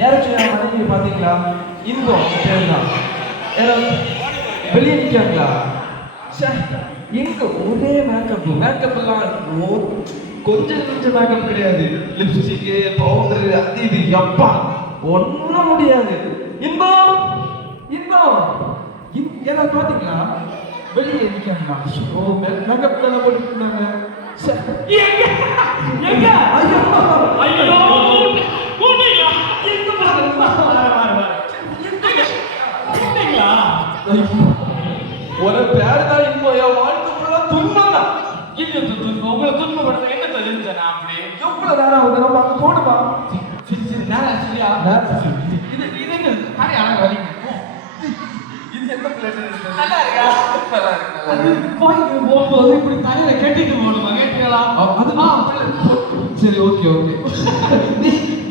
யாராச்சும் மனைவி பார்த்தீங்களா? இன்பம் சரிதான். யாராவது வெளியே நிற்காங்களா? இங்க ஒரே மேக்கப் எல்லாம் கொஞ்சம் மேக்கப் கிடையாது. லிப்ஸ்டிக்கு, பவுடரு, அது இது எப்பா ஒன்றும் முடியாது. இன்பம் யாராவது பார்த்தீங்களா? வெளியே நிற்காங்களா? மேக்கப் எல்லாம் போட்டுருக்காங்க. ஒரு பேர் தான் இன்பம். என் வாழ்க்கை ஃபுல்லா துன்பம் தான். உங்களை துன்பப்படுத்த என்ன தெரிஞ்சேன் அப்படி எவ்வளவு நேரம் ஆகுது? நம்ம அங்க போடுமா? சரி நேரம் சரியா இது என்ன தானே அழகு வலிங்க. இது எந்த பிளேஸ்? நல்லா இருக்கா? அது கோயிலுக்கு போகும்போது இப்படி தலையில கட்டிட்டு போகணுமா? கேட்டீங்களா? அதுமா சரி, ஓகே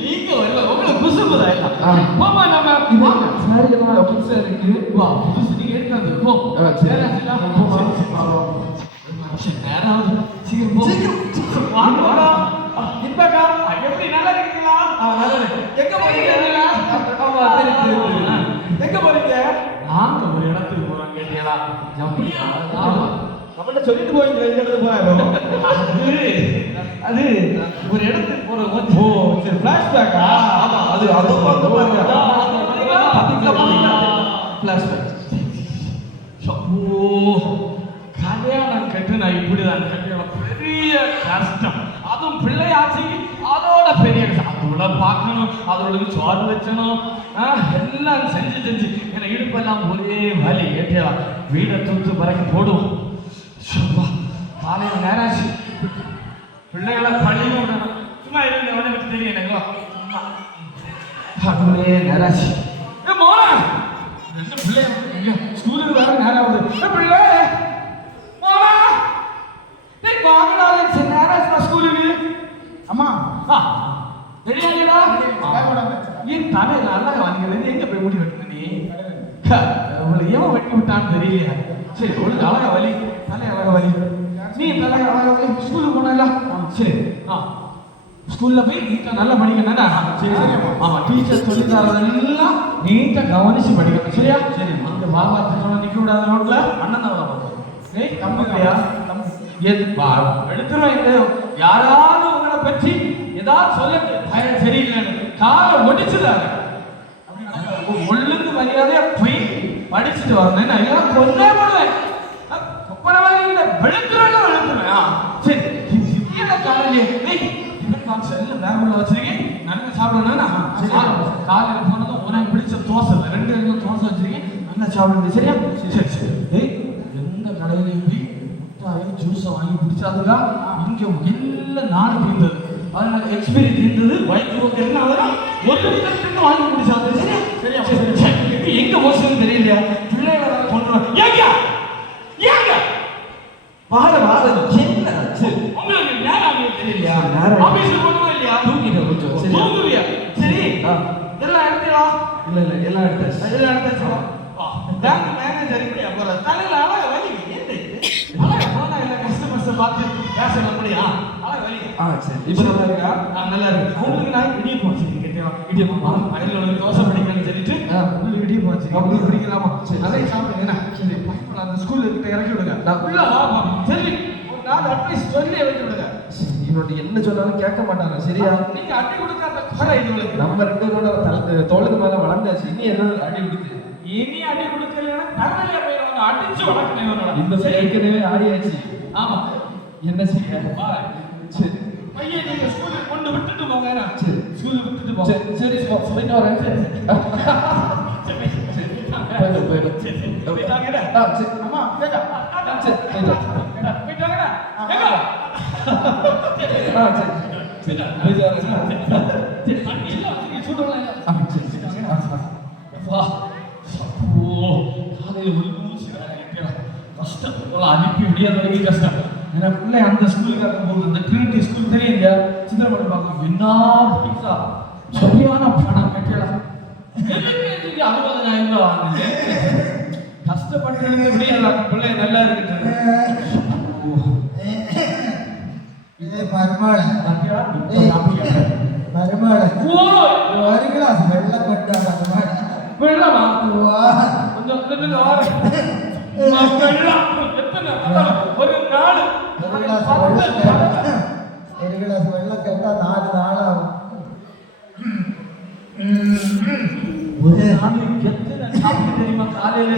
நீங்க வரல, உங்களுக்கு குசும்புதா இல்ல? போமா நம்ம சாரி எல்லாம் புதுசா இருக்கு. வா புதுசு நீங்க எடுக்காது போ. சரி நேரம் சீக்கிரம் வாங்க. இன்பக்கா எப்படி நல்லா இருக்கீங்களா? எங்க போறீங்க? எங்க போறீங்க? நாங்க ஒரு இடத்துக்கு போறோம். கேட்டீங்களா? நம்மள்ட்ட சொல்லிட்டு போவீங்களா? எங்க இடத்துக்கு போறாரோ அது ஒரு இடத்துக்கு போறோம். ஓ சரி, பிளாஷ்பேக்கா? ஆமா, அது அதுவும் அந்த மாதிரி பிளாஷ்பேக். கல்யாணம் கட்டுனா இப்படிதான் கல்யாணம் பெரிய கஷ்டம். அதுவும் பிள்ளையாச்சிக்கு அதோட பெரிய கஷ்டம். அதோட பார்க்கணும், அதோட சோறு வச்சணும், எல்லாம் செஞ்சு எனக்கு இடுப்பெல்லாம் ஒரே வலி. கேட்டியா? வீடை தூத்து பறக்கி போடுவோம். காலையில் நேராச்சு பிள்ளைகளை பள்ளி விடணும். சும்மா இருங்க, உனக்கு தெரியும் எனக்கு. கடவுளே நேராச்சு. மோனா ரெண்டு பிள்ளைங்க ஸ்கூலுக்கு வேற நேரம் ஆகுது. பிள்ளை மோனா வாங்கினாலே நேராச்சு ஸ்கூலுக்கு. அம்மா ரெடியாகடா? ஏன் தலையில அழகா வாங்கிக்கிறது? எங்க போய் முடி வெட்டுன நீ? உங்களை ஏன் வெட்டி விட்டான்னு தெரியலையா? சரி ஒழுங்கு அழகா வலி, தலை அழகா வலி. நீ தலை அழகா வலி. ஸ்கூலுக்கு போனல? சரி ஸ்கூல்ல போய் நீட்டா நல்லா படிக்கணும். சரி ஆமா, டீச்சர் சொல்லி தரதெல்லாம் நீட்டா கவனிச்சு படிக்கணும். சரியா? சரி. அங்க பாபா நிக்க விடாத ரோட்ல அண்ணன் தான் கம்பெனியா எடுத்துருவாங்க. யாராவது உங்களை பற்றி ஏதாவது சொல்ல சரியில்லைன்னு காலை ஒடிச்சுதாங்க. ஒழுங்கு மரியாதையா போய் படிச்சுட்டு வரணும். எல்லாம் கொண்டே போடுவேன். பரவாயில்ல, வெளுத்துருவேன். சரி காலையிலே செல்ல பேகுல வச்சிருக்கேன். நல்லா சாப்பிடணும். காலையில போனதும் உனக்கு பிடிச்ச தோசை, 2 தோசை வச்சிருக்கேன். நல்லா சாப்பிடுங்க. சரியா? சரி. எந்த கடையிலையும் போய் முட்டாய் ஜூஸை வாங்கி பிடிச்சாதுக்கா இங்க எல்லாம் நாடு தீர்ந்தது. அதனால எக்ஸ்பீரி தீர்ந்தது. வயிற்று என்ன ஒரு வாங்கி பிடிச்சாது. சரியா? சரி. எங்க போச்சுன்னு தெரியலையா? பிள்ளைகளை கொண்டு வார என்ன உங்களுக்கு நேரம் தெரியலையா? ஆபீஸ்க்கு போகணுமா இல்லையா? தூங்கிட்டேன் கொஞ்சம். சரி தூங்குவியா? சரி எல்லாம் எடுத்துடா. இல்ல எல்லாம் எடுத்தாச்சு. பேங்க் மேனேஜர் இப்படியா போற? தலையில அழகா வலி. அழகா போனா இல்ல கஸ்டமர்ஸ் பார்த்து பேசலாம் முடியா? அழகா வலி. சரி. இப்போ நல்லா இருக்கா? நல்லா இருக்கு. உங்களுக்கு நான் இடியப்பம் வச்சிருக்கேன். கேட்டியா? இடியப்பம் வயலில் ஒரு தோசை பிடிக்கணும்னு சொல்லிட்டு உங்களுக்கு இடியப்பம் வச்சிருக்கேன். உங்களுக்கு பிடிக்கலாமா? சரி அதையும் சாப்பிடுங்க. சரி அந்த ஸ்கூல்ல கிட்ட இறக்கி விடுங்க. நான் உள்ள வா. சரி ஒரு 4 அட்வைஸ் சொல்லி இறக்கி விடுங்க. இவனோட என்ன சொன்னாலும் கேட்க மாட்டாங்க. சரியா? நீங்க அடி கொடுக்காத குறை இதுங்களுக்கு. நம்ம 2 பேரோட தோளுக்கு மேல வளர்ந்தாச்சு. இனி என்ன அடி கொடுத்து? இனி அடி கொடுக்கலன்னா நரவலியா போயிடுவாங்க. அடிச்சு வளர்க்கணும் இவனோட. இந்த ஏற்கனவே ஆடியாச்சு. ஆமா. என்ன செய்ய? சரி பையன் நீங்க ஸ்கூலுக்கு கொண்டு விட்டுட்டு போங்க. சரி ஸ்கூலுக்கு விட்டுட்டு போங்க. சரி போயிட்டு வரேன். போயிடும். சரி போயிட்டாங்கடா. சரி அம்மா கேட்டா. சரி போயிட்டாங்கடா. எங்க? சரி சரி பண்ணி எல்லாம் சுடலாம். சரி வா. ஓ காலையில் ஒரு மூச்சு கஷ்டம். அனுப்பி முடியாத வரைக்கும் கஷ்டம். என் பிள்ளை அந்த ஸ்கூலுக்கு போகுது. அந்த ட்ரினிட்டி ஸ்கூல் தெரியும் இல்லையா? சித்திரப்படம் பார்க்க என்ன பைசா சரியான பணம் கட்டலாம். 60,000 வாங்குது. கஷ்டப்பட்டு முடியல. பிள்ளை நல்லா இருக்கு. மருமகள் மருமகள். ஓ ഒരു നാട് ഒരു ഗ്ലാസ് വെള്ളം കേട്ടാ 4 നാളാവും. ஒரு நாடு எத்தனை சாப்பிட்டு தெரியுமா காலையில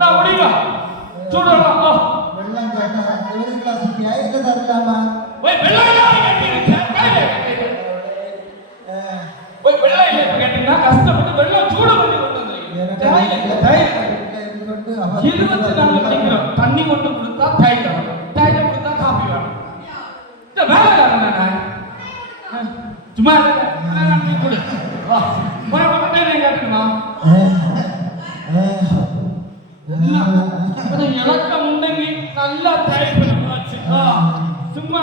நான் முடியுங்க சூடலாம் വെള്ളം കേട്ടാ ഒരു ഗ്ലാസ് ചായ തരലാമാ வெள்ளம் இல்லை கேட்டீங்கன்னா கஷ்டப்பட்டு வெள்ளம் சூட பண்ணி கொண்டு வந்திருக்கீங்க 24 படிக்கிறோம் தண்ணி கொண்டு கொடுத்தா தைலம் கொடுத்தா காபி வேணும் இந்த வேலை காரணம் சும்மா கொடு கேட்டுமா இலக்கம் உண்டங்கி நல்லா தயாரிச்சு சும்மா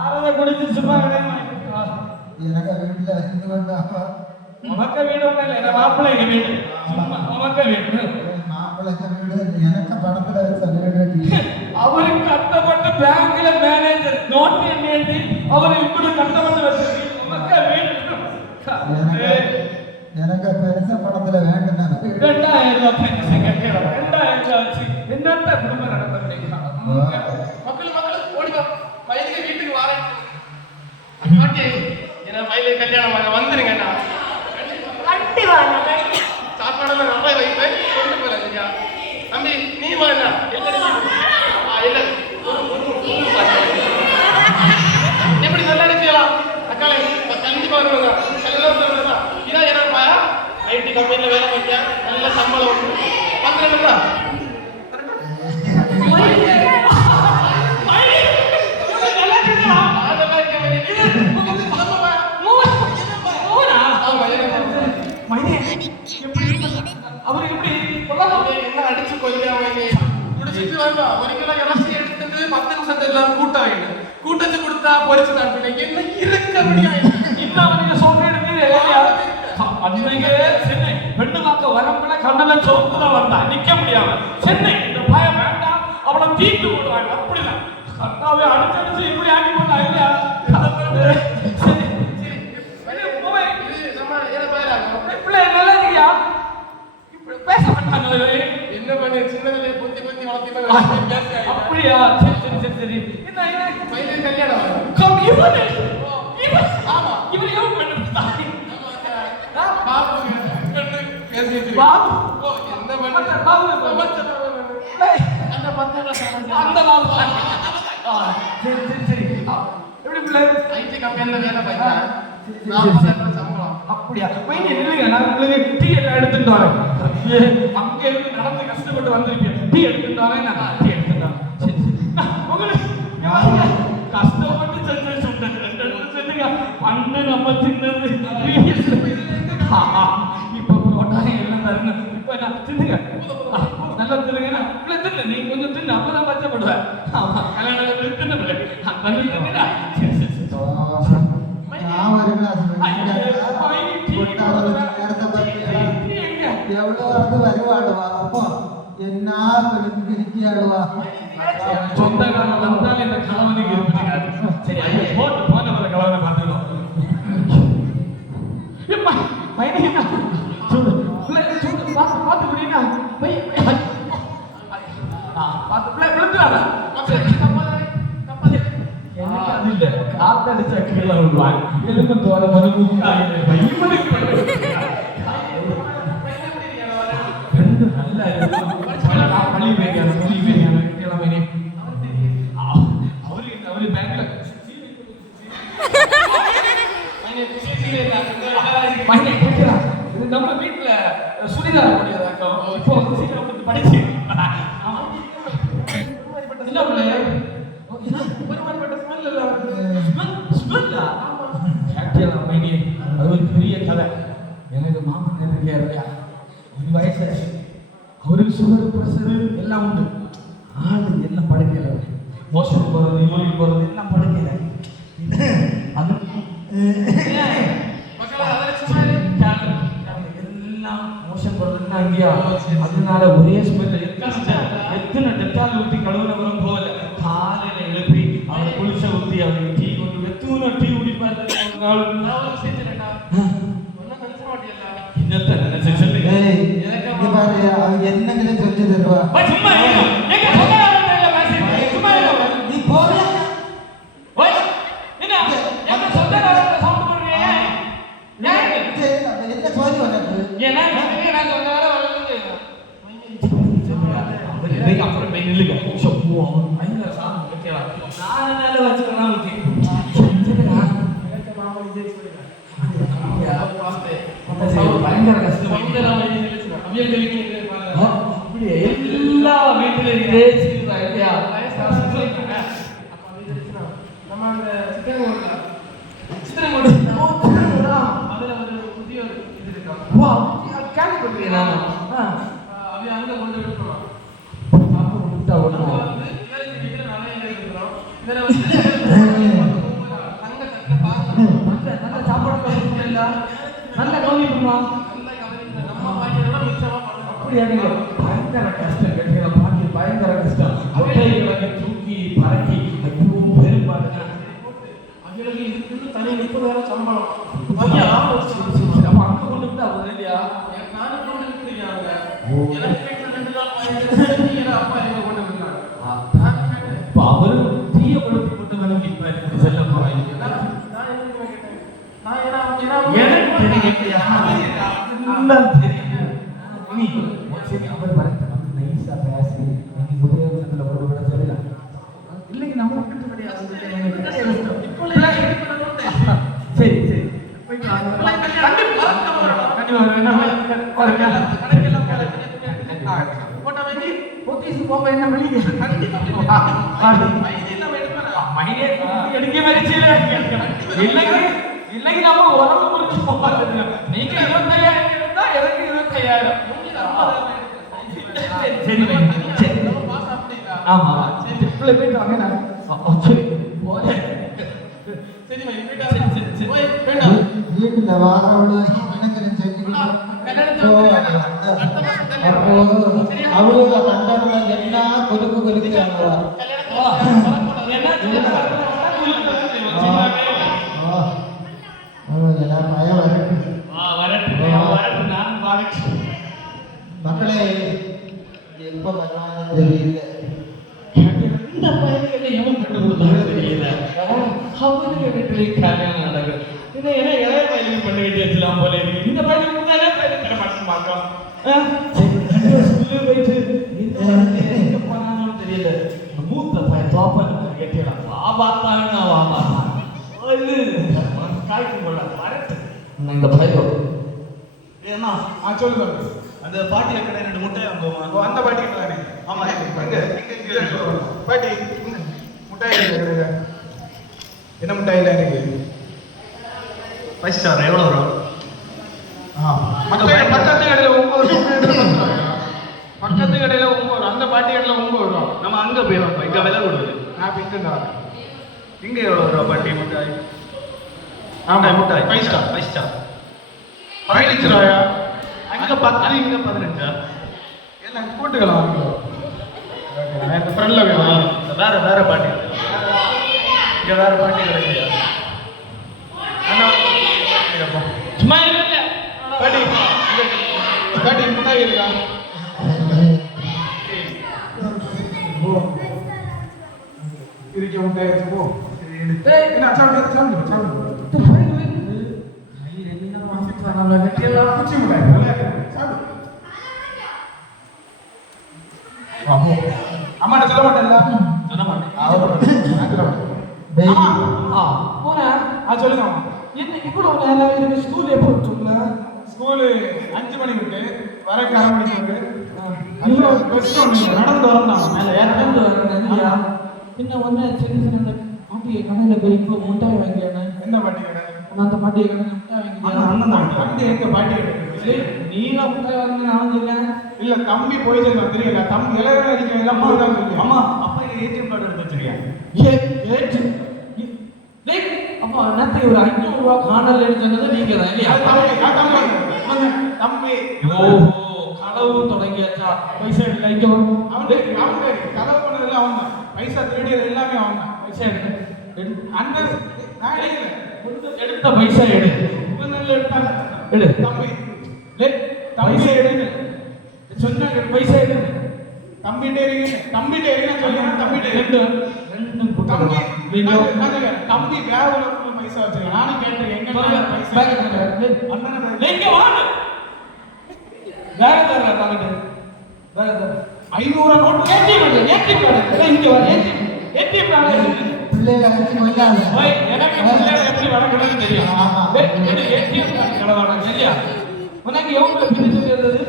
ஆறத குடிச்சு சும்மா எனக்கு வீட்டுல இருந்து வந்தாப்பா உமக்க வீடு ஒண்ணு இல்ல மாப்பிள்ளைக்கு வீடு உமக்க வீடு மாப்பிள்ளைக்கு வீடு எனக்கு படத்துல வச்ச வீடு அவரு கஷ்டப்பட்டு பேங்க்ல மேனேஜர் நோட் எண்ணி அவரு இப்படி கஷ்டப்பட்டு வச்சிருக்கீங்க உமக்க வீடு எனக்கு பெருசா படத்துல வேண்டும் 2000 ரூபாய் பென்ஷன் கேட்கிறோம் 2000 ரூபாய் வச்சு என்னத்த குடும்பம் நடத்துறீங்க மக்கள் ஓடிவா வயலுக்கு வீட்டுக்கு வரேன் மாட்டே என்ன வயலுக்கு கல்யாணம் வந்துருங்க அண்ணா கட்டி வாங்க சாப்பாடுல நிறைய வைப்பேன் கொண்டு போல சரியா தம்பி நீ வாண்ணா இல்ல எப்படி நல்லா இருக்கலாம் அக்காலே கண்டிப்பா வருவாங்க எல்லாம் சொல்றதா இதான் என்னப்பா ஐடி கம்பெனில வேலை பார்த்தியா நல்ல சம்பளம் பண்றேன்டா அவர் எப்படி என்ன அடிச்சு கொள்ளையாங்க குடிச்சிட்டு வரா ஒரு கிலோ இறச்சி எடுத்துட்டு 10 நிமிஷத்துல கூட்டச்சு கொடுத்தா பொரிச்சு தரப்பில்லை என்ன இருக்க முடியாது இன்னும் நீங்க சொல்றீங்க அன்னைக்கு சென்னை பெண்ணு பார்க்க வரம்புல கண்ணல சோப்புதான் வந்தா நிக்க முடியாம சென்னை இந்த பயம் வேண்டாம் அவளை தீட்டு போடுவாங்க அப்படிதான் கண்ணாவே அடிச்சு இப்படி ஆக்கி போட்டா இல்லையா சரி நல்லா இருக்கியா பேச மாட்டாங்க என்ன பண்ணி சின்னதுல புத்தி வளர்த்தி அப்படியா சரி என்ன கல்யாணம் இவன் ஆமா இவன் எவன் பண்ணு பாபு என்ன பண்ண பாபு அந்த பாபு சரி எப்படி பிள்ளை ஐடி கம்பெனில வேலை பார்த்தா அப்படியா பையன் இல்லைங்க நான் உங்களுக்கு டீ எல்லாம் எடுத்துட்டு வரேன் அங்க இருந்து நடந்து கஷ்டப்பட்டு வந்திருக்கேன் டீ எடுத்துட்டு வரேன் நான் டீ எடுத்துட்டு வரேன் சரி உங்களுக்கு கஷ்டப்பட்டு செஞ்சு சொல்றேன் 2 செஞ்சுங்க பண்ணு நம்ம தின்னது இப்ப போட்டாங்க எல்லாம் தருங்க இப்ப நான் தின்னுங்க நல்லா தின்னுங்க இப்ப தின்னு நீ கொஞ்சம் தின்னு அப்பதான் பச்சைப்படுவேன் ஆமா கல்யாணம் தின்னு தண்ணி தின்னுடா சரி நான் ஒரு கிளாஸ் எவ்வளோ வந்து வருவாடுவா அப்போ என்ன பிரிக்கியாடுவா சொந்தக்காரன் வந்தால் இந்த கலவனுக்கு இருப்பீங்க சரி ஐயா போட்டு போனவரை கலவனை பார்த்துக்கணும் பார்த்து முடியுங்க காத்தடிச்ச கீழே விடுவாங்க எலும்பு தோலை மனு நல்ல பள்ளி பேரியான மொழி பேரியான கிழமை அவரு பேங்க்ல நம்ம வீட்டுல சுடிதார் போடியதாக்கம் இப்போ சீக்கிரம் படிச்சு என்ன பிள்ளை அது ஒரு பெரிய கதை எனக்கு மாமன் இருக்காரு ஒரு வயசு அவருக்கு சுகர் பிரஷரு எல்லாம் உண்டு ஆளு எல்லாம் படுக்கையில மோஷன் போறது யூரின் போறது எல்லாம் படுக்கையில அது எல்லாம் மோஷன் போறதுன்னா அங்கேயா அதனால ஒரே ஸ்மெல் எத்தனை டெட்டால் ஊற்றி கழுவுனவரும் போகல காலையில எழுப்பி அவரை குளிச்ச ஊற்றி அவருக்கு டீ கொண்டு எத்தனை டீ குடிப்பாரு வா. போய் சும்மா இரு. எங்க சொந்தக்காரங்க பேசி சும்மா இரு. நீ போறியா? ஓய் என்ன எங்க சொந்தக்காரங்க சவுண்ட் போடுறீங்க? ஏன் சரி, அப்ப என்ன சொல்லி உனக்கு? ஏன்னா நான் சொந்தக்கார வரது அவர் அப்புறம் போய் நில்லுங்க சப்போ பயங்கர சாமி வைக்கலாம் நான் மேல வச்சுக்கலாம் ஓகே பயங்கர கஷ்டம் எல்லா வீட்டுல இதே ஐடியா நம்ம அந்த சித்திரங்கோடு அதுல ஒரு புதிய இது இருக்கா கேள்விப்பட்டிருக்கீங்களா? அவன் அங்க கொண்டு விட்டுருவான் நல்ல சாப்பாடு நல்ல கவனிப்பா பயங்கர கஷ்டம் கேட்கிற பாக்கி பயங்கர கஷ்டம் கொட்டைகளை தூக்கி பறக்கி ஐயோ பெரும்பாடு அவங்களுக்கு இதுக்கு தனி 30,000 சம்பளம் நம்ம அங்க கொண்டு விட்டா இல்லையா நானும் கொண்டு விட்டுருக்காங்க அப்பா எங்க கொண்டு விட்டாங்க அவரு தீய கொடுத்து போட்டு வந்து செல்ல போறாங்க சரி சரி இன்னைக்கு நம்ம உறவு குறிச்சு நீங்க 25,000 இருந்தா எனக்கு 25,000 சரி சரி ஆமா சரி போயிட்டு வாங்க நான் சரி வீட்டுல வாரோட அப்போ அவங்க கண்டவங்க என்ன கொதுக்கு கொதுக்குறாங்க. மக்களே எப்ப வருவாங்க தெரியல. இந்த பையனுக்கு எவன் கண்டு கொடுத்தாலும் தெரியல அவனுக்கு வீட்டுல கல்யாணம் நடக்குது இதை என்ன இளைய பையனுக்கு பண்ணி கட்டி வச்சலாம் போல இருக்கு இந்த பையனுக்கு முன்னாலே பையன் தர மாட்டேன் பார்க்கலாம் போயிட்டு எங்க போனாலும் தெரியல மூத்த பையன் தோப்பன் கட்டிடலாம் வாபாத்தாங்கன்னா வாபாத்தான் காய்க்கு போல வரட்டு இந்த பையன் ஏன்னா சொல்லுங்க அந்த பாட்டி கடை 2 முட்டை வாங்குவோம் அந்த பாட்டி தானே ஆமா பாட்டி முட்டாய் என்ன முட்டாய் இல்லை எனக்கு 5 ஸ்டார் எவ்வளோ வரும்? பக்கத்து கடையில் 9 பக்கத்து கடையில் 9 அந்த பாட்டி கடையில் 9 ரூபா நம்ம அங்கே போய் வைப்போம் இங்கே விலை கொடுக்குது நான் இங்கே தான் இங்கே எவ்வளோ ரூபா பாட்டி முட்டாய்? ஆமாம் முட்டாய் 5 ஸ்டார் 15 ரூபாயா? அங்கே 10 இங்கே 15 எல்லாம் கூட்டுக்கலாம் எனக்கு ஃப்ரெண்டில் வேணும் வேற பாட்டி இங்கே வேற பாட்டி கிடையாது சும்மா இல்ல பாட்டி பாட்டி முன்னாடி இருக்கா? இருக்க முட்டாய் எடுத்துப்போ என்ன சாப்பிடு குச்சி முட்டாய் அம்மாட்ட சொல்ல மாட்டேன்ல சொல்ல மாட்டேன் சொல்லுங்க என்ன இவ்வளவு நேரம் இருக்கு ஸ்கூல் எப்போ விட்டுருங்களா? ஸ்கூலு 5 மணி விட்டு வரக்கு 1/2 மணி விட்டு நடந்து வரணும் மேலே நடந்து வரேன் பின்ன ஒன்று சின்ன சின்ன பாட்டியை கடையில் போய் இப்போ முட்டாய் வாங்கியானே என்ன பாட்டி கடை? அந்த பாட்டியை கடையில் முட்டாய் வாங்கியா அண்ணன் தான் எங்க பாட்டி கடை நீங்க முட்டாய் வாங்க நான் இருக்கேன் இல்ல தம்பி போய் சொல்ல தெரியல தம்பி இளைவரை அடிக்க எல்லாம் போய்தான் இருக்கு அம்மா அப்பா ஏடிஎம் கார்டு எடுத்து வச்சிருக்கேன் அப்பா நேற்று ஒரு 500 ரூபா காணல் சொன்னது நீங்க தான் இல்லையா? தம்பி ஓஹோ கனவு தொடங்கியாச்சா? பைசா இல்லை இங்க அவன் கனவு பண்ணதுல அவன் தான் பைசா திருடியது எல்லாமே அவன் தான் பைசா எடு அண்ணன் நான் எடுத்த பைசா எடு எடு தம்பி பைசா எடுங்க சொன்னாங்க பைசா எடு தம்பிட்டே சொல்லுங்க தம்பிட்டே ரெண்டு தம்பி வீடியோ தம்பி பேக்ல பைசா வச்சிருக்கேன் நானும் கேட்டேன் எங்க பைசா அண்ணன் எங்க வாங்க வேற தரல பாக்கிட்டு வேற தர 500 நோட்டு ஏடிஎம் கார்டு இங்க வா ஏடிஎம் கார்டு பிள்ளைகளை அடிச்சு கொள்ளாத. ஓய் எனக்கு பிள்ளை எப்படி வளர்க்கணும்னு தெரியும் எனக்கு ஏடிஎம் கார்டு கடவானா சரியா உனக்கு எவ்வளவு பின் சொல்லியிருந்தது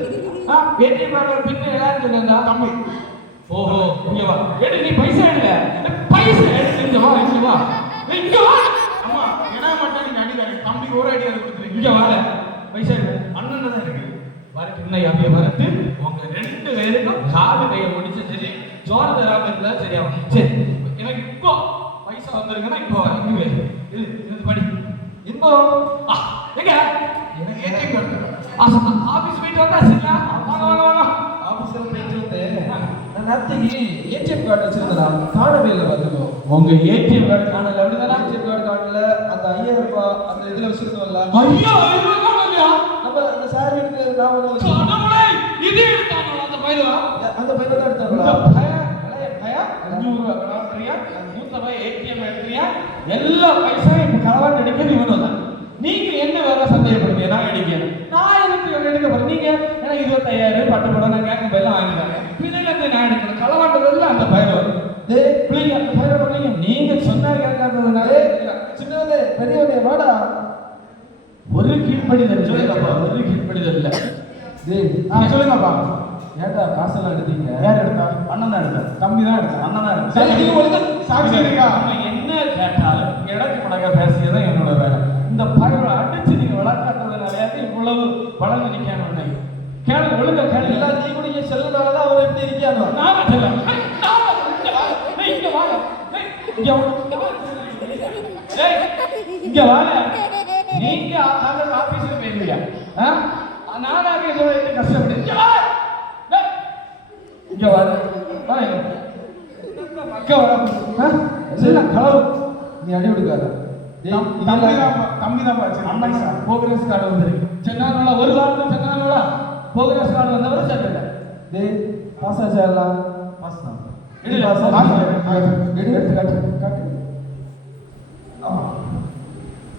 ஏடிஎம் கார்டு பின் எல்லாரும் சொன்னா தம்பி ஓஹோ இங்க வா எடு நீ பைசா இல்ல பைசா எடுத்து இங்க வா இங்க வா அம்மா என்ன மட்டும் நீங்க அடிக்காரு தம்பி ஒரு அடி கொடுத்துறீங்க இங்க வால பைசா அண்ணன் தான் இருக்கு வரட்டு இன்னைக்கு அப்படியே வரட்டு உங்க ரெண்டு பேருக்கும் காது கையை முடிச்சு சரி ஜோர தராம இருந்தா சரியாகும் சரி எனக்கு இப்போ பைசா வந்திருக்குன்னா இப்போ இங்க இது படி இப்போ எங்க எனக்கு ஏடிஎம் கார்டு ஆபீஸ் போயிட்டு வந்தா சரியா வாங்க வாங்க வாங்க ஆபீஸ்ல போயிட்டு வந்தேன். நான் நேரத்துக்கு ஏடிஎம் கார்டு வச்சிருந்தேன். காணவே இல்லை பார்த்துக்கோ. உங்க ஏடிஎம் கார்டு காணல அப்படிதானா ஏடிஎம் கார்டு காணல. அந்த 5000 ரூபாய் அந்த இதுல வச்சிருந்தோம்ல. ஐயோ ஐயோ காணலையா நம்ம அந்த சார் எடுத்து நான் வந்து கடவுளே இது எடுத்தானோ அந்த பையனா அந்த பையனை தான் இந்த எடுத்தாங்களா? பையன் 500 ரூபாய் கணவன்றியா 100 ரூபாய் ஏடிஎம் எடுத்தியா எல்லா பைசாவும் இப்ப களவாண்டு அடிக்கிறது இவனும் தான் நீங்க என்ன வேற சந்தேகப்படுங்க நான் அடிக்கிறேன் நான் எதுக்கு எடுக்க போறேன் நீங்க எனக்கு 25000 பட்டு படம் நான் கேட்க எல்லாம் வாங்கிட்டாங்க பிள்ளைங்க நான் எடுக்கணும் களவாண்டதுல அந்த பையன் வரும் டேய் பிள்ளைங்க அந்த பையனை பண்ணீங்க நீங்க சொன்னா கேட்காததுனால சின்னவனே பெரியவனே வாடா. ஒரு கீழ்ப்படிதல் சொல்லுங்கப்பா ஒரு கீழ்ப்படிதல் இல்ல டேய் சொல்லுங்கப்பா ஏன்டா காசெல்லாம் எடுத்தீங்க? யார் எடுத்தா அண்ணன் தான் எடுத்தார் தம்பி தான் எடுத்தா அண்ணன் தான் சரி எடுத்தார் நீங்க ஒழுங்கா சாட்சி இருக்கா அவன் என்ன கேட்டாலும் இடக்கு மடக்க பேசியதான் என்னோட வேலை இந்த பயிரை அடிச்சு நீங்க விளக்காட்டுறதுனால இவ்வளவு வளர்ந்து நிக்கணும் கேளு ஒழுங்கா கேளு எல்லாம் நீ கூட இங்க செல்லுனாலதான் அவன் எப்படி இருக்கானோ? நாம சொல்ல இங்க வாங்க இங்க இங்க வாங்க நீங்க அந்த ஆபீஸ்ல போயிருந்தீங்க நானாக என்ன கஷ்டப்பட்டு இங்க வா இங்க வாங்க அக்கா வர எல்லாம் களவு நீ அடி விடுக்காத. தம்பி தான் அண்ணன் போகிரஸ் கார்டு வந்துருக்கு சென்னானோட ஒரு கார்டு சென்னானோட போகிரஸ் கார்டு வந்தவரை சேர்த்துங்க டேய் பாஸ் ஆச்சா எல்லாம்? பாஸ் தான் எடுத்து காட்டு.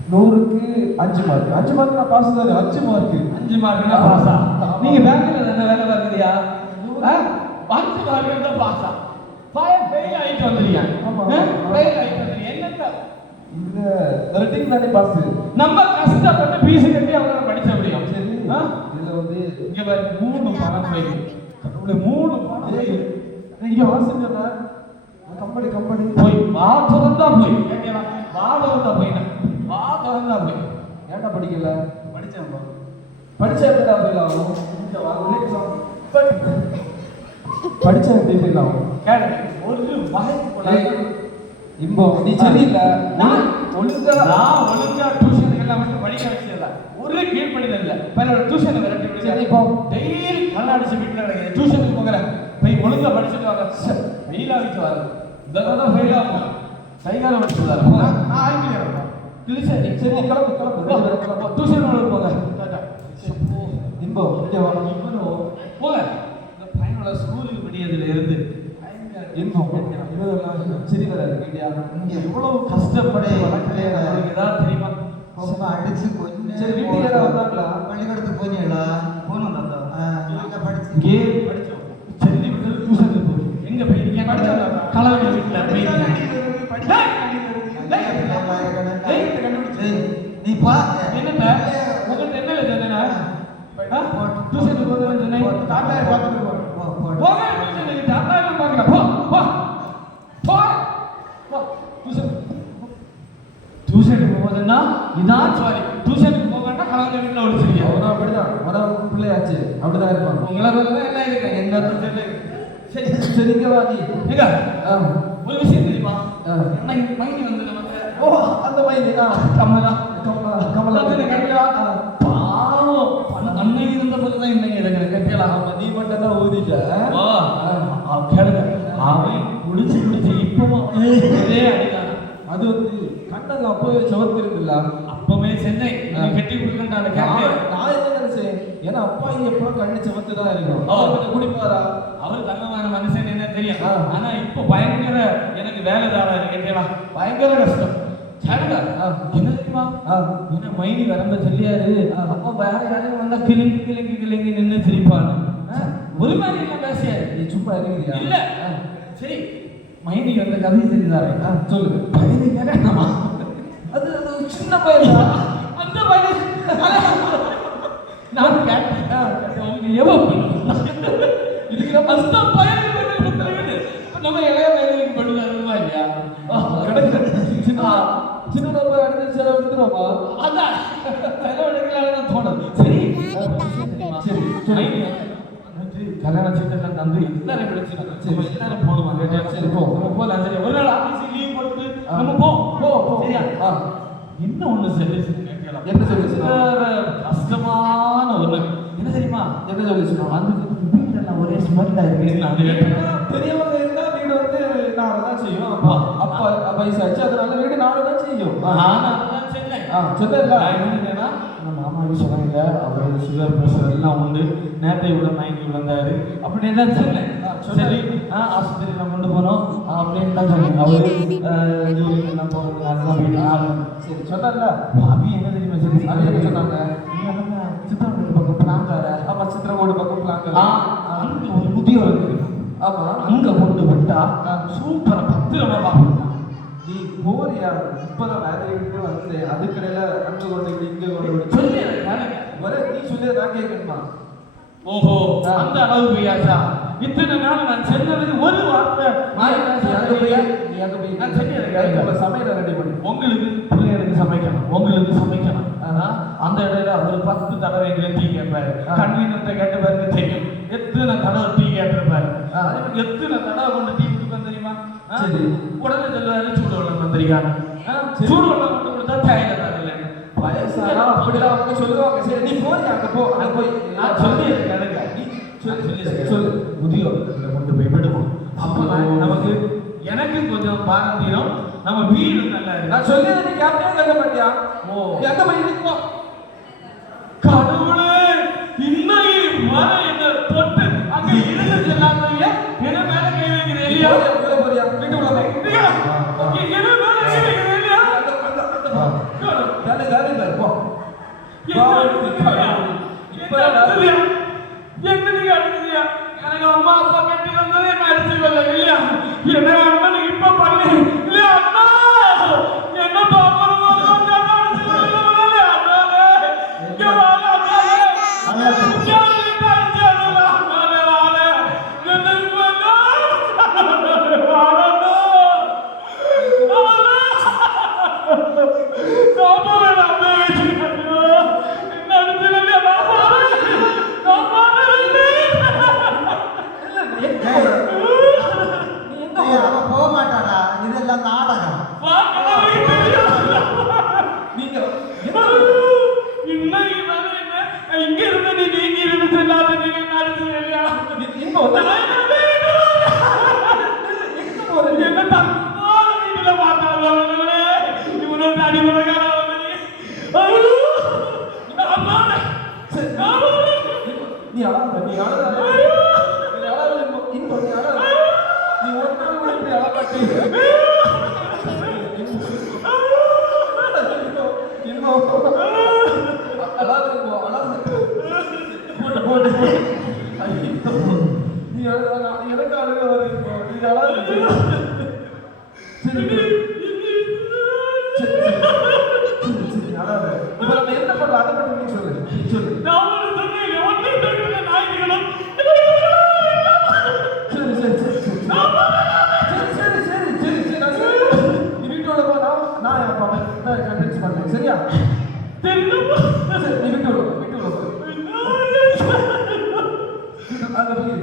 100க்கு 5 மார்க். 5 மார்க் நான் பாஸ் தான். 5 மார்க். 5 மார்க்னா பாஸா நீங்க பேங்க்ல என்ன வேலை பார்க்கறியா 5 மார்க் தான் பாஸா ஃபெயில் ஆயிட்டு வந்தீங்க ஆமா. ஃபெயில் ஆயிட்டு வந்தீங்க என்னங்க இந்த ரெட்டிங் தானே பாஸ். நம்ம கஷ்டப்பட்டு பீஸ் கட்டி அவங்கள படிச்ச முடியும் சரி. ஆ? இதுல வந்து இங்க பாரு 3 பணம் ஃபெயில் கடவுளே 3 பணம் ஃபெயில் இங்க வாசிச்சனா கம்பெனி போய் வா திறந்தா போய் கேட்டியா வா திறந்தா போய் வா திறந்தா போய் ஏன்டா படிக்கல? படிச்சேன் பா படிச்சா எப்படா ஃபெயில் ஆகும்? இந்த படிச்சா எப்படி ஃபெயில் ஆகும்? கேளு ஒரு வாய்ப்பு போல இம்போ நீ சரியில்லை. நான் ஒழுங்கா டியூஷனுக்கு எல்லாம் வந்து படிக்க வச்சதில்ல ஒரு கீழ்ப்படிதல் இல்ல பல டியூஷன் விரட்டி சரி, விடுங்க போ. டெய்லி கண்ணாடிச்சு வீட்டுல கிடையாது டியூஷனுக்கு போகிறேன் போய் ஒழுங்கா படிச்சுட்டு வாங்க ஃபெயில் ஆகிட்டு வர இந்த தடவை ஃபெயில் ஆகும் கைகாலம் வச்சு வர நான் ஆகிக்கிறேன் சரி சரி கிளம்பு. டியூஷன் போங்க டாடா இம்போ இங்க வா. போங்க இந்த பையனோட ஸ்கூலுக்கு படியதுல இருந்து இம்போ இதெல்லாம் சரி வராது கேட்டியா? இங்க எவ்வளவு கஷ்டப்பட்டு வளர்க்கலையே நம்மளுக்கு ஏதாவது தெரியுமா ரொம்ப அடிச்சு கொஞ்சம் சரி வீட்டுக்கு யாராவது வந்தாங்களா? பள்ளிக்கூடத்துக்கு போனீங்களா? போனோம் தாத்தா அங்க படிச்சு இங்கே படிச்சோம் சென்னை விட்டு டியூஷனுக்கு போய் எங்க போயிருக்கீங்க படிச்சோம். கலவங்க வீட்டுல போயிருக்கீங்க நீ பா என்னட்ட உங்கள்ட்ட என்ன சொன்னேன்னா டியூஷனுக்கு போதுன்னு சொன்னேன் தாத்தாயை பார்த்துட்டு போறேன் போக டியூஷனுக்கு தாத்தா எல்லாம் பார்க்கல போ போ போ போ டியூஷனுக்கு போகுதுன்னா இதான் சாரி டியூஷனுக்கு போகணும்னா கலவங்க வீட்டுல ஒழிச்சிருக்கீங்க அவனும் அப்படிதான். அவன் பிள்ளையாச்சு அப்படிதான் இருப்பான். உங்களை தான் என்ன இருக்கு என்ன தெரியல சரி சரி இங்க வா நீ. எங்க ஆ. ஒரு விஷயம் தெரியுமா ஆ. அன்னைக்கு மைனி வந்து நமக்கு ஓ அந்த மைனி. கமலா கமலா கமலா பாவம் அன்னைக்கு இருந்த போது தான் இன்னைக்கு எனக்கு கேட்கலாம் நீ மட்டும் தான் ஊதிட்ட. கேளுங்க அவன் குடிச்சு இப்பவும் இதே அடிதான் அது வந்து கண்ணங்க அப்பவே சவர்த்திருக்குல்ல. அப்பவே சென்னை கட்டி கொடுக்கண்டான கேட்க நான் என்ன நினைச்சேன் ஏன்னா அப்பா எப்பவும் கண்ணு செவத்து தான் இருக்கும். ஓ. அவர் கொஞ்சம் குடிப்பாரா? அவர் தங்கமான மனுஷன் என்ன தெரியும். ஆ. ஆனா இப்போ பயங்கர எனக்கு வேலை தாரா இருக்கேன், பயங்கர கஷ்டம். சரிடா, என்ன தெரியுமா, என்ன மைனி வரம்ப சொல்லியாரு, அப்பா வேற யாரையும் வந்தா கிளங்கி கிளங்கி கிளங்கி நின்று சிரிப்பான்னு. ஒரு மாதிரி என்ன பேசியாரு. நீ சும்மா இருக்கிறியா? இல்ல சரி, மைனி வந்த கதை தெரியுதாரு. சொல்லுங்க. பயணி வேணாமா, அது அது ஒரு சின்ன பையன். அந்த பையன் நான் கேட்டேன் எவ்வளோ இதுக்கு நம்ம அந்த பையன் நம்ம இளைய வயதுக்கு பண்ணுறாருமா இல்லையா? சின்ன சின்ன நம்ம அடுத்த செலவு எடுத்துருவோமா? அதான் செலவழிக்கலாம்னு தோணுது. சரி சரி, மைனி கல்யாண சீட்டெல்லாம் தந்து எல்லாரும் விളിச்சு சரி எல்லாரும் போடுவாங்க. சரி போ, நம்ம போகலாம். சரி ஒரு நாள் ஆஃபீஸுக்கு லீவ் போட்டு நம்ம போ சரியா? என்ன ஒண்ணு சொல்லிச்சு கேட்கலாம். என்ன சொல்லிச்சு? கஷ்டமான ஒண்ணு என்ன தெரியுமா? என்ன சொல்லிச்சு? வந்து வீடெல்லாம் ஒரே ஸ்மெல்லா இருக்கு. நான் கேட்டேன், பெரியவங்க இருந்தா வீடு வந்து நாலு தான் செய்யும். அப்பா வயசாச்சு, அதனால வீடு நாலு தான் செய்யும். நான் அதான் சொன்னேன். சொன்னல என்னன்னா நம்ம மாமாவுக்கு சொன்னாங்க, அவரோட சுகர் பிரஷர் எல்லாம் உண்டு, நேரத்தை விட மயங்கி விழுந்தாரு அப்படி எல்லாம் சொன்னேன். சரி ஆஸ்பத்திரியில் கொண்டு போனோம் அப்படின்னு தான் சொன்னேன். அவரு ஜூலிக்கு எல்லாம் போகிறது அதெல்லாம் வீடு சரி சொன்னால. பாபி என்ன தெரியுமா சொல்லி அது என்ன சொன்னாங்க? சித்திரங்கோடு பக்கம் பிளாங்கார. ஆமா, சித்திரங்கோடு பக்கம் பிளாங்க. அங்க ஒரு முதியோர் இருக்கு. ஆமா, அங்க கொண்டு விட்டா சூப்பரா பத்திரமா பார்க்கலாம். நீ போறியா? இப்பதான் வேலைக்கு வந்து அதுக்கடையில அங்க கொண்டு விடு, இங்க கொண்டு விடு சொல்லி வர. நீ சொல்லி நான் கேட்கணுமா? ஓஹோ, அந்த அளவு பெய்யாச்சா? இத்தனை நாள் நான் சொன்னது ஒரு வார்த்தை நீ அங்க போய் நான் சொன்னேன். சமையல ரெடி பண்ணி உங்களுக்கு பிள்ளைகளுக்கு சமைக்கணும், உங்களுக்கு சமைக்கணும். ஆனா அந்த இடையில அவர் 10 தடவை எங்களை டீ கேட்பாரு. கன்வீனியன்ட்டை கேட்டு பாருங்க தெரியும். எத்தனை தடவை டீ கேட்டிருப்பாரு. அதே மாதிரி எத்தனை தடவை கொண்டு டீ கொடுப்பேன் தெரியுமா? சரி. உடனே சொல்லுவாரு சூடு வெள்ளம் வந்திருக்காங்க. சூடு வெள்ளம் கொண்டு கொடுத்தா தேயிலை தான் இல்லை. வயசானா அப்படிலாம் அவங்க சொல்லுவாங்க. சரி நீ போறியா? அங்க போ, அங்க போய் நான் சொல்லி எனக்கு சொல்லு முதியோர் கொண்டு போய் விடுவோம். அப்பதான் நமக்கு எனக்கு கொஞ்சம் பாரம் தீரும், நம்ம வீடு நல்லா இருக்கு. நான் சொல்லியதை நீ கேட்கவே கேட்க மாட்டியா? ஓ எங்க போய் நிற்போம்? கடவுளே, இன்னைக்கு வர என்ன தொட்டு அங்க இருந்து செல்லாதீங்க. என்ன மேல கை வைக்கிறேன் இல்லையா? போறியா? வீட்டுக்குள்ள போ. என்ன மேல கை வைக்கிறேன் இல்லையா? வேலை வேலை பாரு, போ. என்ன நீங்க அடிச்சியா? எனக்கு அம்மா அப்பா கட்டி வந்தது என்ன அடிச்சு கொள்ள இல்லையா? என்ன அண்ணன் இப்ப பண்ணி இல்லையா? அண்ணா என்ன பாக்கணும் அவன் போக மாட்டாடா, இதெல்லாம் நாடகம். நீங்க இங்க இருந்து நீங்க இருந்து செல்லாத நீங்க நடத்து இல்லையா? இங்க வந்து என்ன தப்பான வீட்டுல பார்த்தாலும் இவனோட அடிமுறைக்கான நீ அழாத, நீ அழாத, நீ அழாத, இன்னும் நீ அழாத. நீ ஒரு நாள் கூட இப்படி அழகாட்டி இன்னும் அழாத, அழாத. போட்டு போட்டு போட்டு. நீ அழாத, எனக்கு அழுக வருது. நீ அழாத. சரி சரி சரி அழாத. இப்ப நம்ம என்ன பண்ணலாம் அதை மட்டும் நீ சொல்லு. சொல்லு. சரி சரி சரி சரி சரி சரி சரி நான் சொல்றேன். நீ வீட்டோட போ. நான் என் அப்பா நான் கன்வின்ஸ் பண்ணேன். சரியா? சரி நீ வீட்டோட போ. வீட்டோட போ. அங்க போய்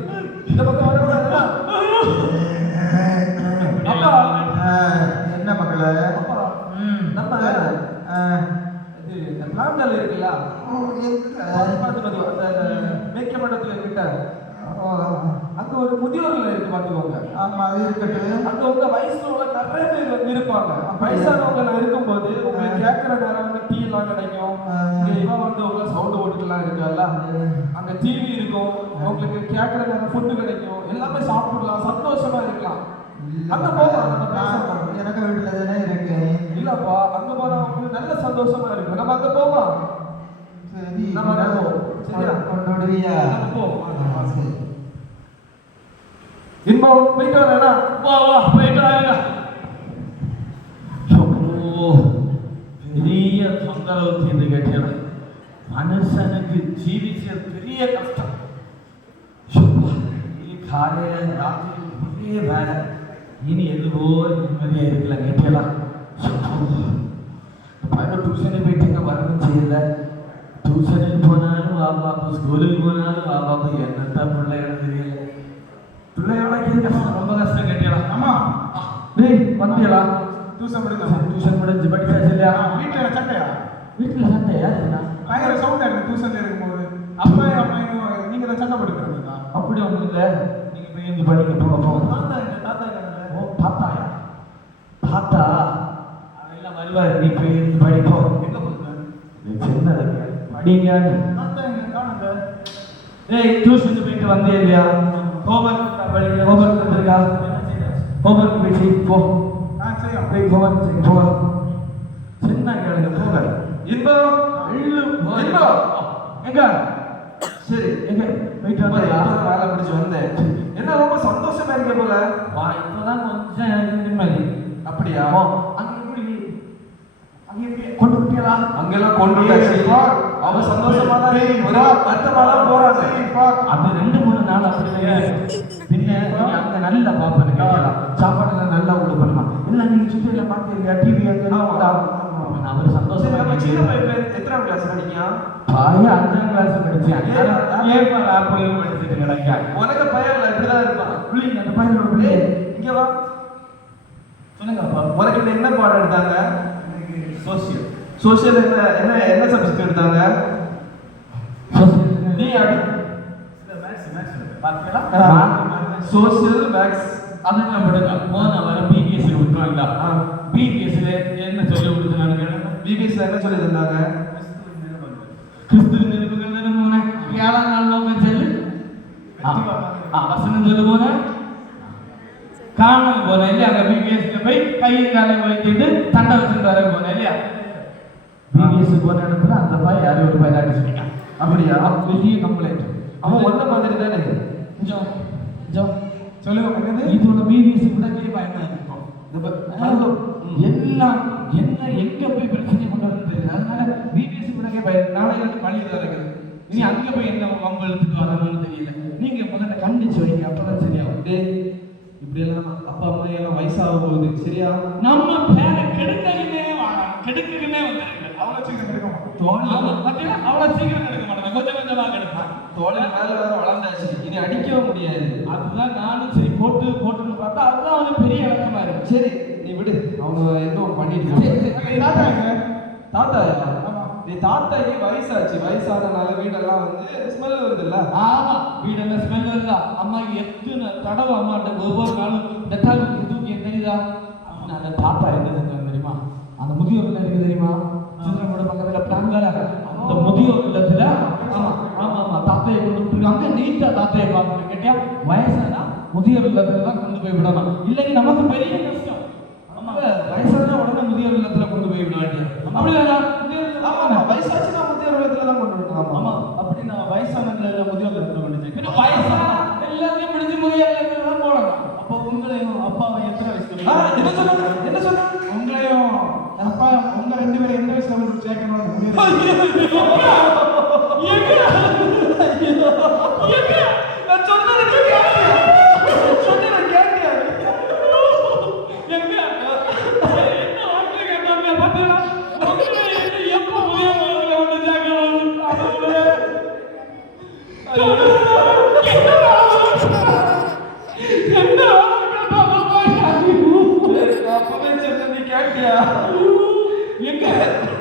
இந்த பக்கம் வரக்கூடாதுடா. அப்பா என்ன மக்களே? அப்பா நம்ம இது இந்த பிளான்ல இருக்குல்ல, மேற்க மண்டபத்துல கிட்ட அங்க ஒரு முதியோர்ல இருக்கு பாத்துக்கோங்க. ஆமா, அது இருக்கட்டும். அங்க உங்க வயசுல உள்ள நிறைய பேர் வந்து இருப்பாங்க. வயசானவங்க இருக்கும்போது உங்களுக்கு கேட்கற நேரம் வந்து டீ எல்லாம் கிடைக்கும். இங்க இவன் வந்து உங்க சவுண்ட் ஓட்டுலாம் இருக்கு. இருக்கல, அங்க டிவி இருக்கும், உங்களுக்கு கேட்கற நேரம் ஃபுட்டு கிடைக்கும், எல்லாமே சாப்பிடலாம், சந்தோஷமா இருக்கலாம். அங்க போகலாம், நம்ம பேசலாம். எனக்கு வீட்டுல தானே இருக்கேன். இல்லப்பா, அங்க போனா உங்களுக்கு நல்ல சந்தோஷமா இருக்கும். நம்ம அங்க போகலாம். சரி, நம்ம அங்க போவோம். சரியா? கொண்டு விடுவியா? நம்ம போவோம். ஆ, சரி. இன்பம் போயிட்டு வரேனா? வா வா போயிட்டு வாங்க. பெரிய தொந்தரவு தீர்ந்து கேட்டேன். மனுஷனுக்கு ஜீவிச்ச பெரிய கஷ்டம். காலையில ராத்திரி ஒரே வேலை. இனி எதுவோ நிம்மதியா இருக்கல கேட்டலாம். பையன் டியூஷனுக்கு போயிட்டு வரவும் செய்யல. டியூஷனுக்கு போனாலும் பாப்பா, ஸ்கூலுக்கு போனாலும் பாப்பா, என்னத்தான் பிள்ளையோட தெரியல. பிள்ளையோட கஷ்டம், ரொம்ப கஷ்டம் கேட்டலாம். அம்மா டேய் வந்தியலா? டியூஷன் முடிஞ்சா டியூஷன் முடிஞ்சு படிச்சாச்சு இல்லையா? வீட்டுல சண்டையா? வீட்டுல சண்டையா? பயங்கர சவுண்டா இருக்கு டியூஷன்ல இருக்கும்போது. அம்மையும் நீங்க தான் சண்டை போட்டுக்கிறீங்களா? அப்படி ஒண்ணும் இல்ல. நீங்க போய் இருந்து படிக்க போக போக. தாத்தா என்ன? ஓ தாத்தாயா? தாத்தா அதெல்லாம் வருவாரு. நீ போய் இருந்து படிப்போ. எங்க போகுது? நீ சின்னது படிங்க. தாத்தா எங்க காணுங்க? டேய் டியூஷன் போயிட்டு வந்தே இல்லையா? ஹோம்வொர்க் படிங்க. ஹோம்வொர்க் பண்ணிருக்கா? ஹோம்வொர்க் பேசி போ. செய்யும். போய் ஹோம்வொர்க் செய்ய போ. சின்ன கேளுங்க போங்க. இன்பம் இன்பம் எங்க? சரி, எங்க போயிட்டு வந்தியா? வேலை முடிச்சு வந்தேன். என்ன ரொம்ப சந்தோஷமா இருக்க போல? வா இப்பதான் கொஞ்சம் எனக்கு நிம்மதி. அப்படியா? அங்க எப்படி அங்க எப்படி கொண்டு விட்டியலா? அங்கெல்லாம் கொண்டு அவன் சந்தோஷமா தான் ஒரு வருத்தமா தான் போறாங்க. அது 2-3 நாள் அப்படியே பின்ன நீ அங்க நல்ல பாப்பேன்னு கேட்கலாம். சாப்பாடு நல்லா உள்ள பண்ணுமா எல்லாம் நீங்க சுற்றில பாத்தீங்க டிவி அவர் சந்தோஷமா எத்தனாம் கிளாஸ் படிக்கியா? பையன் 5ஆம் கிளாஸ் படிச்சேன். ஏப்பா அப்படி படிச்சுட்டு கிடைக்கா? உனக்கு பையன் இல்ல, இப்படிதான் இருப்பான். பிள்ளைங்க அந்த பையனோட பிள்ளை இங்க வா. சொல்லுங்கப்பா. உனக்கு என்ன பாடம் எடுத்தாங்க? சோசியல். சோசியல் என்ன என்ன என்ன சப்ஜெக்ட் எடுத்தாங்க? நீ அடி சோசியல் மேக்ஸ் அதெல்லாம் படுங்க. போன வர பிபிஎஸ்சி விட்டுவாங்களா? பிபிஎஸ்சில என்ன சொல்லி கொடுத்தாங்க? பிபிஎஸ்ல என்ன சொல்லி தந்தாங்க? கிறிஸ்துவ நிருபங்கள் போன 7ஆம் நாள் நோக்கம் சொல்லு. வசனம் சொல்லு போன காணல் போன இல்லையா? அங்க பிபிஎஸ்ல போய் கையும் காலையும் வைக்கிட்டு சண்டை வச்சுட்டு வர போன இல்லையா? பிபிஎஸ்சி போன இடத்துல அந்த பாய் யாரும் ஒரு பாய் அடிச்சுட்டாங்க. அப்படியா? பெரிய கம்ப்ளைண்ட். அவன் ஒன்ன மாதிரி தானே. சொல்லுங்க. இதோட பிபிஎஸ்சி விடவே பயமா இருக்கும். எல்லாம் என்ன எங்க போய் பிரச்சனை கொண்டு வந்து தெரியல. அதனால பிபிஎஸ்சி விடவே பயம். நாளைக்கு வந்து பள்ளியில் இருக்குது. இனி அங்க போய் என்ன வம்பு எடுத்துட்டு வரணும்னு தெரியல. நீங்க முதல்ல கண்டிச்சு வைங்க, அப்பதான் சரியாகும். இப்படி எல்லாம் அப்பா அம்மா எல்லாம் வயசாக போகுது. சரியா? நம்ம பேரை கெடுக்கவே வேணாம். கெடுக்கவே வந்துருங்க. அவ்வளவு சீக்கிரம் கிடைக்கும். அவ்வளவு சீக்கிரம் கெடுக்க மாட்டேன். கொஞ்சம் கொஞ்சமா கெடுப்பேன். தோழன் மேல வேற வளர்ந்தாச்சு, இனி அடிக்கவும் முடியாது. அதுதான் நானும் சரி போட்டுன்னு பார்த்தா அதுதான் அவனுக்கு பெரிய இலக்கமா இருக்கு. சரி நீ விடு, அவங்க என்ன பண்ணிட்டு தாத்தா எங்க? தாத்தாயா? நீ தாத்தாக்கு வயசாச்சு, வயசானனால வீடெல்லாம் வந்து ஸ்மெல் வருதுல்ல. ஆமா, வீடெல்லாம் ஸ்மெல் வருதா? அம்மா எத்தனை தடவை அம்மாட்ட ஒவ்வொரு நாளும் டெட்டால் தூக்கி தெரியுதா? அந்த தாத்தா என்ன செஞ்சாங்க தெரியுமா? அந்த முதியோர் இல்லம் இருக்கு தெரியுமா? சிதறமோட பக்கத்துல பிளான்கார அந்த முதியோர் இல்லத்துல ஆமா ஆமா ஆமா தாத்தையை கொண்டு விட்டுருக்காங்க. நீட்டா தாத்தையை பார்க்கணும். கேட்டியா? வயசானா முதியோர் இல்லத்துல தான் கொண்டு போய் விடணும். இல்லைங்க நமக்கு பெரிய கஷ்டம். வயசான உடனே முதியோர் இல்லத்துல கொண்டு போய் விட வேண்டியது. அப்படி வயசாச்சுன்னா முதியோர் இல்லத்துல தான் கொண்டு விடணும். ஆமா, அப்படி நான் வயசானதுல முதியோர் இல்லத்துல கொண்டு போய் வயசா எல்லாத்தையும் பிடிச்சி முதியோர் இல்லத்துல தான் போடணும். அப்போ உங்களையும் அப்பாவை எத்தனை வயசுல என்ன சொன்னாங்க? என்ன சொன்னாங்க? உங்களையும் அப்பா உங்க 2 பேரும் எந்த வயசுல வந்து சேர்க்கணும்னு நான் சொன்னதை நீ கேட்டியா? சொன்னதை கேட்டியா? அப்பவே சொன்ன நீ கேட்டியா? எங்க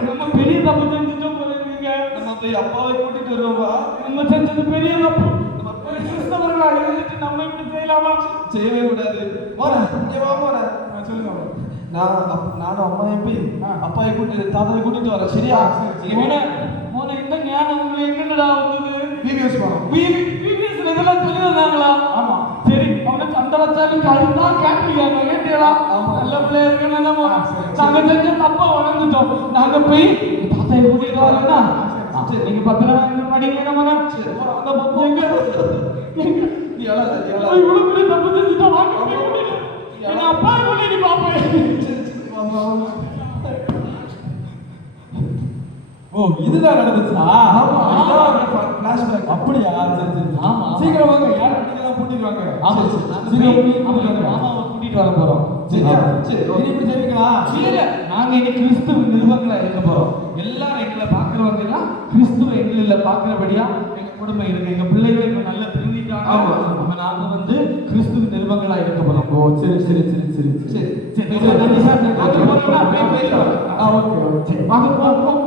நம்ம பெரிய தப்பு செஞ்சுட்டோம் போல இருக்குங்க. நம்ம போய் அப்பாவை கூட்டிட்டு வருவோமா? நம்ம செஞ்சது பெரிய தப்பு. நம்ம கிறிஸ்தவர்களா இருந்துட்டு நம்ம இப்படி செய்யலாமா? செய்யவே கூடாது. போறேன், இங்க வா போறேன். சொல்லுங்க. நானும் அம்மாவையும் போய் அப்பாவை கூட்டிட்டு தாத்தாவை கூட்டிட்டு வரேன். சரியா? மோன மோன போன இந்த ஞானம் உங்களுக்கு எங்கடா வந்தது? வீடியோஸ் வரும். பிபிஎஸ்ல இதெல்லாம் சொல்லி வந்தாங்களா? ஆமா. சரி அவனுக்கு அந்த வச்சாலும் அதுதான் கேட்பீங்க கேட்டீங்களா? ஆமா. நல்ல பிள்ளை இருக்குன்னு நம்ம சரி. நாங்க செஞ்ச தப்பா வளர்ந்துட்டோம். நாங்க போய் தாத்தாயை கூட்டிட்டு வரேன்னா சரி நீங்க பத்திரம் படிக்கிறீங்க மகன். சரி அந்த பக்கம் எங்க நீ எல்லாம் இவ்வளவு பெரிய தப்பு செஞ்சுட்டா வாங்க போய் கூட்டிட்டு எங்க அப்பா கூட்டிட்டு பாப்பேன். ஓ இதுதான் நடந்துச்சா? ஆமா. ஃபிளாஷ்பேக். அப்படியா? சரி சரி. ஆமா. சீக்கிரம் வாங்க. யார் நீங்க கூட்டிட்டு வாங்க. ஆமா சரி, நாங்க சீக்கிரம் போய் கூட்டிட்டு அவங்க வாங்க. மாமாவை கூட்டிட்டு வர போறோம். சரியா? சரி. இனி இப்படி செய்வீங்களா? இல்ல நாங்க இன்னைக்கு கிறிஸ்துவ நிறுவனங்களா இருக்க போறோம். எல்லாரும் எங்களை பாக்குறவங்க எல்லாம் கிறிஸ்துவ எங்களில பாக்குறபடியா எங்க குடும்பம் இருக்கு. எங்க பிள்ளைகள் இப்ப நல்லா திருந்திட்டாங்க. ஆமா. அப்ப நாங்க வந்து கிறிஸ்துவ நிறுவனங்களா இருக்க போறோம். ஓ சரி சரி சரி சரி சரி சரி நன்றி சார். நாங்க போறோம்னா போய் போயிட்டு வரோம். Okay okay. வாங்க போவோம்.